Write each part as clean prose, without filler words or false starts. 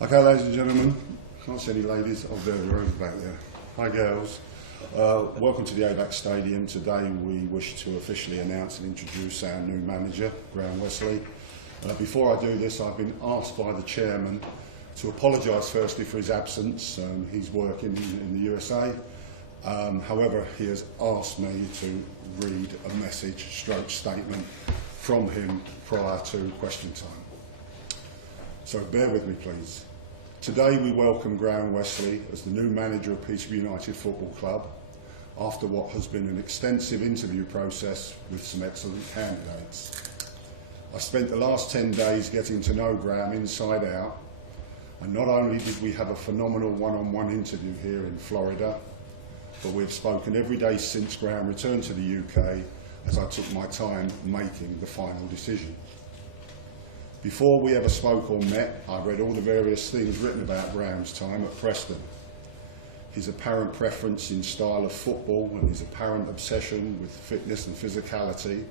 Okay, ladies and gentlemen, can't see any ladies. Oh, there are back there. Hi, girls. Welcome to the ABAC Stadium. Today we wish to officially announce and introduce our new manager, Graham Westley. Before I do this, I've been asked by the chairman to apologise firstly for his absence. He's working in the USA. However, he has asked me to read a message/statement from him prior to question time. So bear with me, please. Today we welcome Graham Westley as the new manager of Peterborough United Football Club after what has been an extensive interview process with some excellent candidates. I spent the last 10 days getting to know Graham inside out, and not only did we have a phenomenal one-on-one interview here in Florida, but we've spoken every day since Graham returned to the UK as I took my time making the final decision. Before we ever spoke or met, I read all the various things written about Graham's time at Preston. His apparent preference in style of football and his apparent obsession with fitness and physicality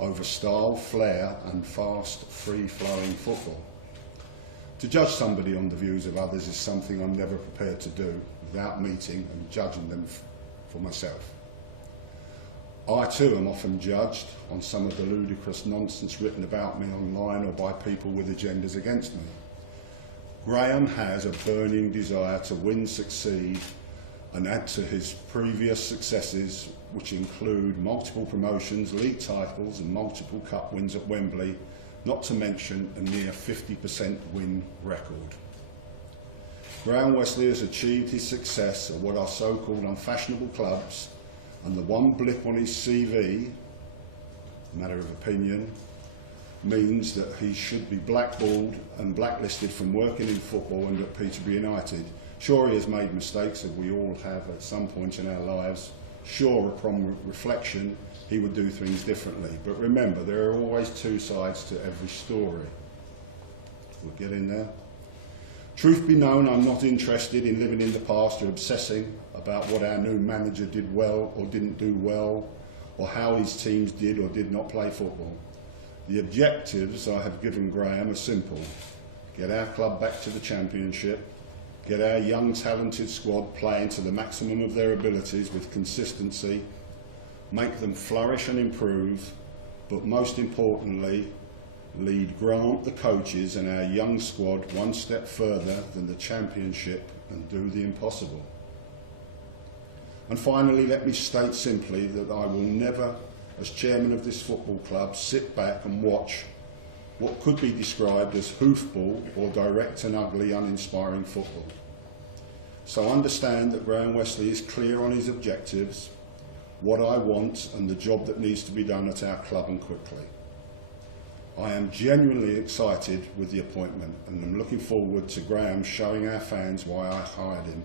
over style, flair and fast, free-flowing football. To judge somebody on the views of others is something I'm never prepared to do without meeting and judging them for myself. I too am often judged on some of the ludicrous nonsense written about me online or by people with agendas against me. Graham has a burning desire to win, succeed and add to his previous successes, which include multiple promotions, league titles and multiple cup wins at Wembley, not to mention a near 50% win record. Graham Westley has achieved his success at what are so-called unfashionable clubs, and the one blip on his CV, a matter of opinion, means that he should be blackballed and blacklisted from working in football and at Peterborough United. Sure, he has made mistakes, as we all have at some point in our lives. Sure, upon reflection, he would do things differently. But remember, there are always two sides to every story. We'll get in there. Truth be known, I'm not interested in living in the past or obsessing about what our new manager did well or didn't do well, or how his teams did or did not play football. The objectives I have given Graham are simple. Get our club back to the Championship, get our young talented squad playing to the maximum of their abilities with consistency, make them flourish and improve, but most importantly, lead Grant, the coaches and our young squad one step further than the Championship and do the impossible. And finally, let me state simply that I will never, as chairman of this football club, sit back and watch what could be described as hoofball or direct and ugly, uninspiring football. So understand that Graham Westley is clear on his objectives, what I want and the job that needs to be done at our club and quickly. I am genuinely excited with the appointment and I'm looking forward to Graham showing our fans why I hired him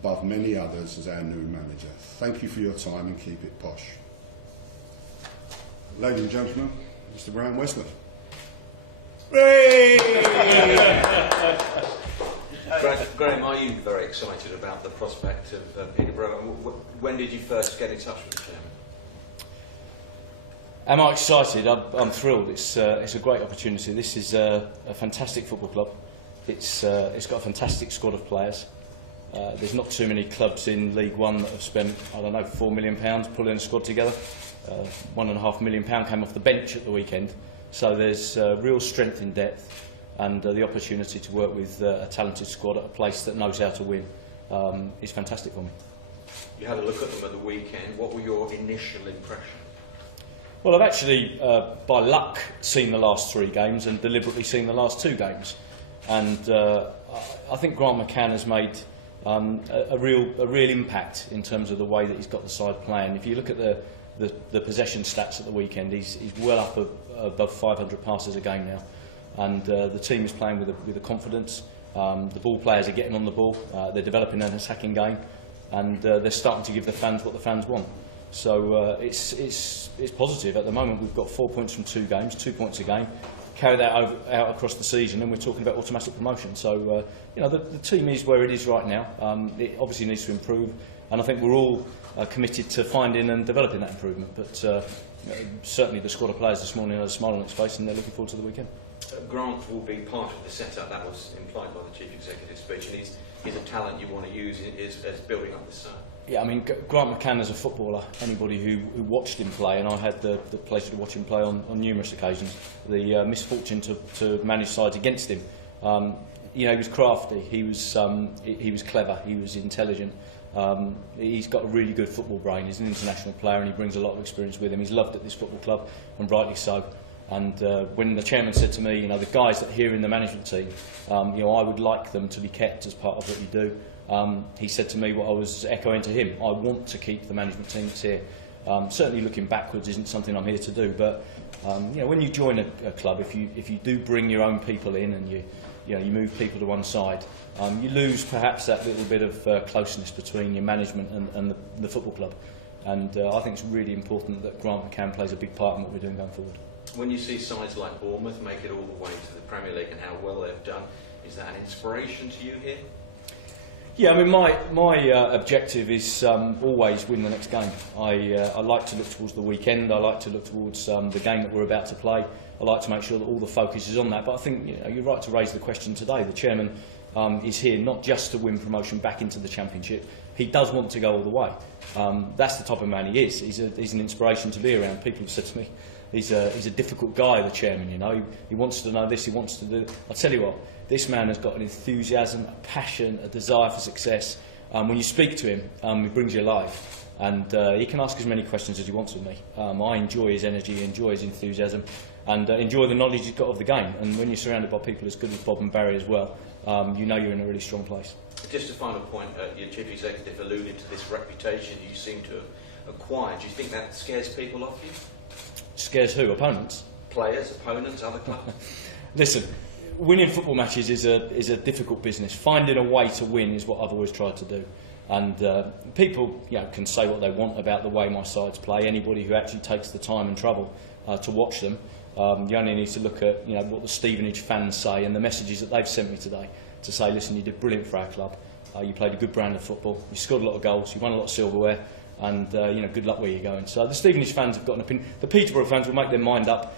above many others as our new manager. Thank you for your time and keep it posh. Ladies and gentlemen, Mr. Graham Westley. Graham, are you very excited about the prospect of Peterborough? When did you first get in touch with the chairman? Am I excited? I'm thrilled. It's a great opportunity. This is a fantastic football club. It's got a fantastic squad of players. There's not too many clubs in League One that have spent, I don't know, £4 million pulling a squad together. £1.5 million came off the bench at the weekend. So there's real strength in depth and the opportunity to work with a talented squad at a place that knows how to win is fantastic for me. You had a look at them at the weekend. What were your initial impressions? Well, I've actually, by luck, seen the last 3 games and deliberately seen the last 2 games. And I think Grant McCann has made a real impact in terms of the way that he's got the side playing. If you look at the possession stats at the weekend, he's well up above 500 passes a game now. And the team is playing with a confidence. The ball players are getting on the ball. They're developing an attacking game. And they're starting to give the fans what the fans want. So it's positive. At the moment we've got 4 points from 2 games, 2 points a game. Carry that out across the season and we're talking about automatic promotion. So you know, the team is where it is right now. It obviously needs to improve and I think we're all committed to finding and developing that improvement. But certainly the squad of players this morning had a smile on its face and they're looking forward to the weekend. Grant will be part of the setup, that was implied by the Chief Executive's speech, and he's a talent you want to use as building up this side. Yeah, I mean, Grant McCann as a footballer, anybody who watched him play, and I had the pleasure to watch him play on numerous occasions, the misfortune to manage sides against him. You know, he was crafty, he was clever, he was intelligent. He's got a really good football brain, he's an international player and he brings a lot of experience with him. He's loved at this football club, and rightly so. And when the chairman said to me, you know, the guys that are here in the management team, you know, I would like them to be kept as part of what you do. He said to me what I was echoing to him. I want to keep the management team that's here. Certainly looking backwards isn't something I'm here to do, but you know, when you join a club, if you do bring your own people in and you move people to one side, you lose perhaps that little bit of closeness between your management and the football club. And I think it's really important that Grant McCann plays a big part in what we're doing going forward. When you see sides like Bournemouth make it all the way to the Premier League and how well they've done, is that an inspiration to you here? Yeah, I mean, my objective is always win the next game. I like to look towards the weekend. I like to look towards the game that we're about to play. I like to make sure that all the focus is on that. But I think you're right to raise the question today. The chairman is here not just to win promotion back into the Championship. He does want to go all the way. That's the type of man he is. He's an inspiration to be around. People have said to me, he's a difficult guy, the chairman. You know, he wants to know this, he wants to do. I tell you what, this man has got an enthusiasm, a passion, a desire for success. When you speak to him, he brings you alive, and he can ask as many questions as he wants of me. I enjoy his energy, enjoy his enthusiasm, and enjoy the knowledge he's got of the game. And when you're surrounded by people as good as Bob and Barry as well, you know you're in a really strong place. Just a final point, your Chief Executive alluded to this reputation you seem to have acquired. Do you think that scares people off you? Scares who? Opponents? Players, opponents, other clubs? Listen, winning football matches is a difficult business. Finding a way to win is what I've always tried to do. And people can say what they want about the way my sides play. Anybody who actually takes the time and trouble to watch them, you only need to look at what the Stevenage fans say and the messages that they've sent me today to say, listen, you did brilliant for our club. You played a good brand of football. You scored a lot of goals. You won a lot of silverware. And good luck where you're going. So the Stevenage fans have got an opinion. The Peterborough fans will make their mind up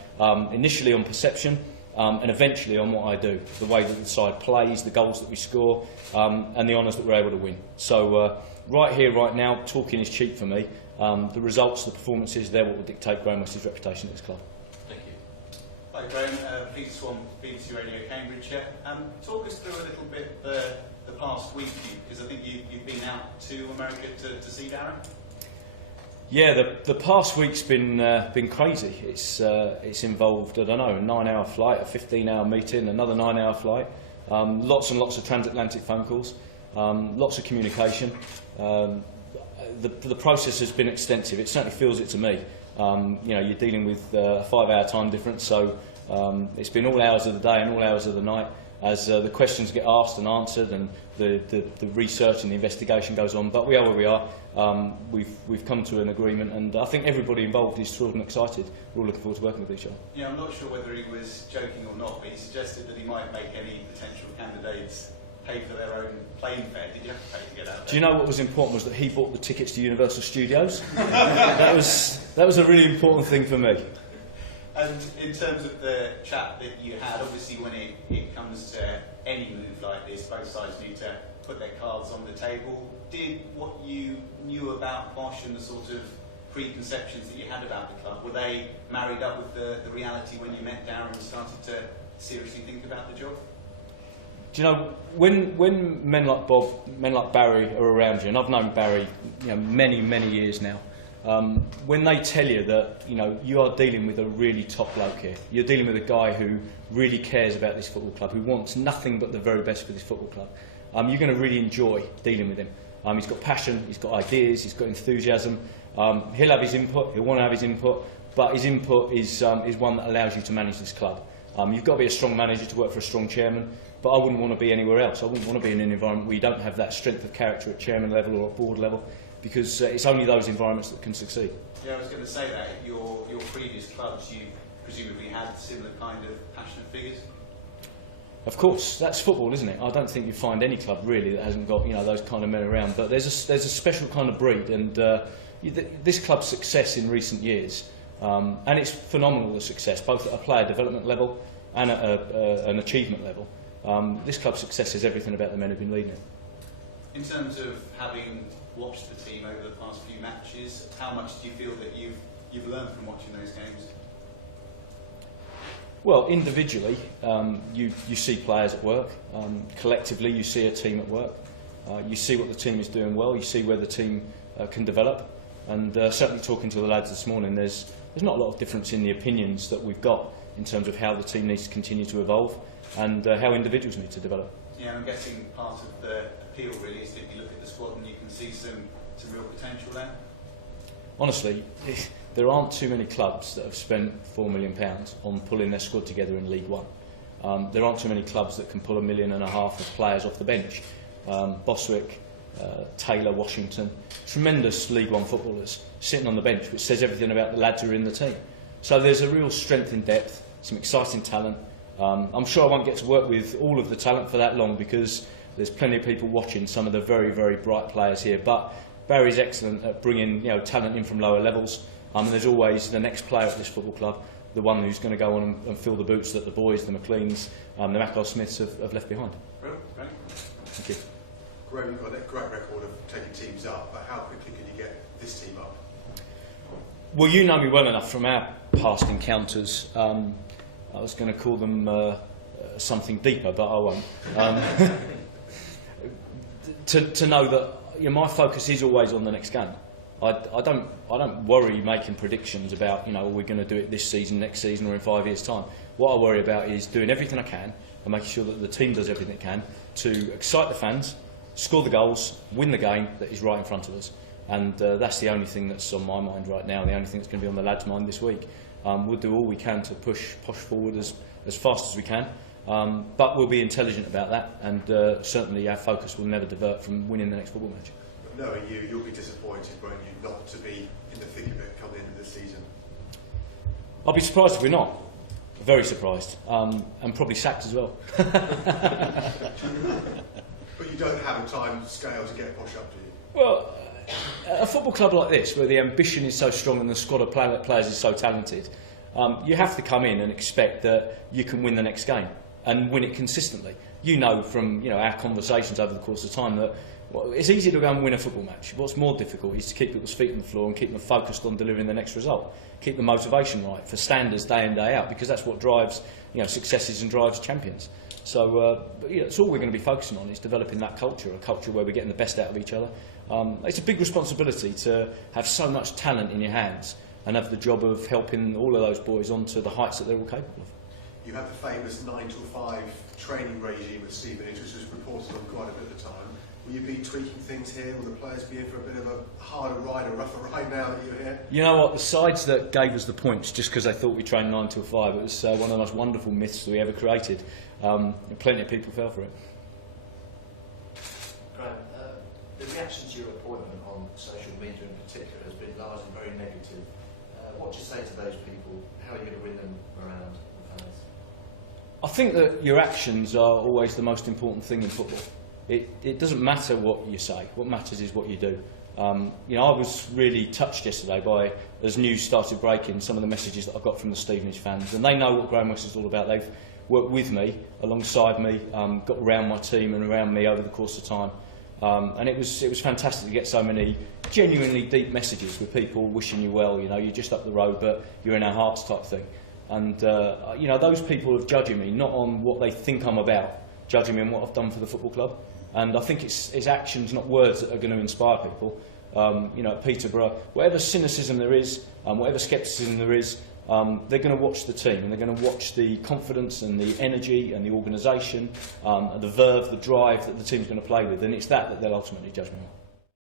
initially on perception and eventually on what I do, the way that the side plays, the goals that we score, and the honours that we're able to win. So right here, right now, talking is cheap for me. The results, the performances, they're what will dictate Graham Westley's reputation at this club. Thank you. Hi Graham, Peter Swan, BBC Radio Cambridgeshire. Talk us through a little bit the past week, because I think you've been out to America to see Darren. Yeah, the past week's been crazy. It's involved, I don't know, a 9-hour flight, a 15-hour meeting, another 9-hour flight, lots and lots of transatlantic phone calls, lots of communication. The process has been extensive. It certainly feels it to me. You're dealing with a 5-hour time difference, so it's been all hours of the day and all hours of the night as the questions get asked and answered, and the research and the investigation goes on. But we are where we are. We've come to an agreement, and I think everybody involved is thrilled and excited. We're all looking forward to working with each other. Yeah, I'm not sure whether he was joking or not, but he suggested that he might make any potential candidates pay for their own plane fare. Did you have to pay to get out there? Do you know what was important was that he bought the tickets to Universal Studios? that was a really important thing for me. And in terms of the chat that you had, obviously when it comes to any move like this, both sides need to put their cards on the table. Did what you knew about Bosch and the sort of preconceptions that you had about the club, were they married up with the reality when you met Darren and started to seriously think about the job? Do you know, when men like Bob, men like Barry are around you, and I've known Barry many, many years now, when they tell you that you are dealing with a really top bloke here, you're dealing with a guy who really cares about this football club, who wants nothing but the very best for this football club, you're going to really enjoy dealing with him. He's got passion, he's got ideas, he's got enthusiasm. He'll have his input, he'll want to have his input, but his input is one that allows you to manage this club. You've got to be a strong manager to work for a strong chairman, but I wouldn't want to be anywhere else. I wouldn't want to be in an environment where you don't have that strength of character at chairman level or at board level, because it's only those environments that can succeed. Yeah, I was going to say that. At your previous clubs, you presumably had similar kind of passionate figures? Of course, that's football, isn't it? I don't think you find any club really that hasn't got those kind of men around. But there's a special kind of breed, and this club's success in recent years, and it's phenomenal, the success, both at a player development level, and at an achievement level, this club's success is everything about the men who've been leading it. In terms of having watched the team over the past few matches, how much do you feel that you've learned from watching those games? Well, individually, you see players at work. Collectively, you see a team at work. You see what the team is doing well. You see where the team can develop. And certainly, talking to the lads this morning, there's not a lot of difference in the opinions that we've got in terms of how the team needs to continue to evolve and how individuals need to develop. Yeah, I'm guessing part of the appeal really is that you look at the squad and you can see some real potential there. Honestly, there aren't too many clubs that have spent £4 million on pulling their squad together in League One. There aren't too many clubs that can pull £1.5 million of players off the bench. Boswick, Taylor, Washington, tremendous League One footballers sitting on the bench, which says everything about the lads who are in the team. So there's a real strength in depth, some exciting talent. I'm sure I won't get to work with all of the talent for that long because there's plenty of people watching some of the very, very bright players here. But Barry's excellent at bringing talent in from lower levels. And there's always the next player at this football club, the one who's going to go on and fill the boots that the boys, the McLeans, the Mackle Smiths have left behind. Well, right. Thank you. Graham, you've got a great record of taking teams up, but how quickly can you get this team up? Well, you know me well enough from our past encounters. I was going to call them something deeper, but I won't. To know that my focus is always on the next game. I don't worry making predictions about are we going to do it this season, next season, or in 5 years' time. What I worry about is doing everything I can and making sure that the team does everything it can to excite the fans, score the goals, win the game that is right in front of us. And that's the only thing that's on my mind right now, the only thing that's going to be on the lads' mind this week. We'll do all we can to push forward as fast as we can, but we'll be intelligent about that, and certainly our focus will never divert from winning the next football match. Knowing you'll be disappointed, won't you, not to be in the thick of it come the end of the season? I'll be surprised if we're not. Very surprised, and probably sacked as well. But you don't have a time scale to get Posh up, do you? Well, a football club like this, where the ambition is so strong and the squad of players is so talented, you have to come in and expect that you can win the next game and win it consistently. You know from our conversations over the course of time that it's easy to go and win a football match. What's more difficult is to keep people's feet on the floor and keep them focused on delivering the next result. Keep the motivation right for standards day in, day out, because that's what drives successes and drives champions. So it's all we're going to be focusing on is developing that culture, a culture where we're getting the best out of each other. It's a big responsibility to have so much talent in your hands and have the job of helping all of those boys onto the heights that they're all capable of. You have the famous 9 till 5 training regime with Stevenage, which was reported on quite a bit at the time. Will you be tweaking things here? Will the players be in for a bit of a harder ride, a rougher ride now that you're here? You know what? The sides that gave us the points just because they thought we trained 9 till 5, it was one of the most wonderful myths we ever created. Plenty of people fell for it. Graham, the reaction to your appointment on social media in particular has been largely very negative. What do you say to those people? How are you going to win them around the fans? I think that your actions are always the most important thing in football. It doesn't matter what you say. What matters is what you do. I was really touched yesterday by, as news started breaking, some of the messages that I got from the Stevenage fans, and they know what Graham Westley is all about. They've worked with me, alongside me, got around my team and around me over the course of time, and it was fantastic to get so many genuinely deep messages with people wishing you well. You're just up the road, but you're in our hearts type thing. And those people are judging me not on what they think I'm about, judging me on what I've done for the football club. And I think it's actions, not words, that are going to inspire people. At Peterborough, whatever cynicism there is, whatever scepticism there is, they're going to watch the team, and they're going to watch the confidence and the energy and the organisation, the verve, the drive that the team's going to play with, and it's that they'll ultimately judge me on.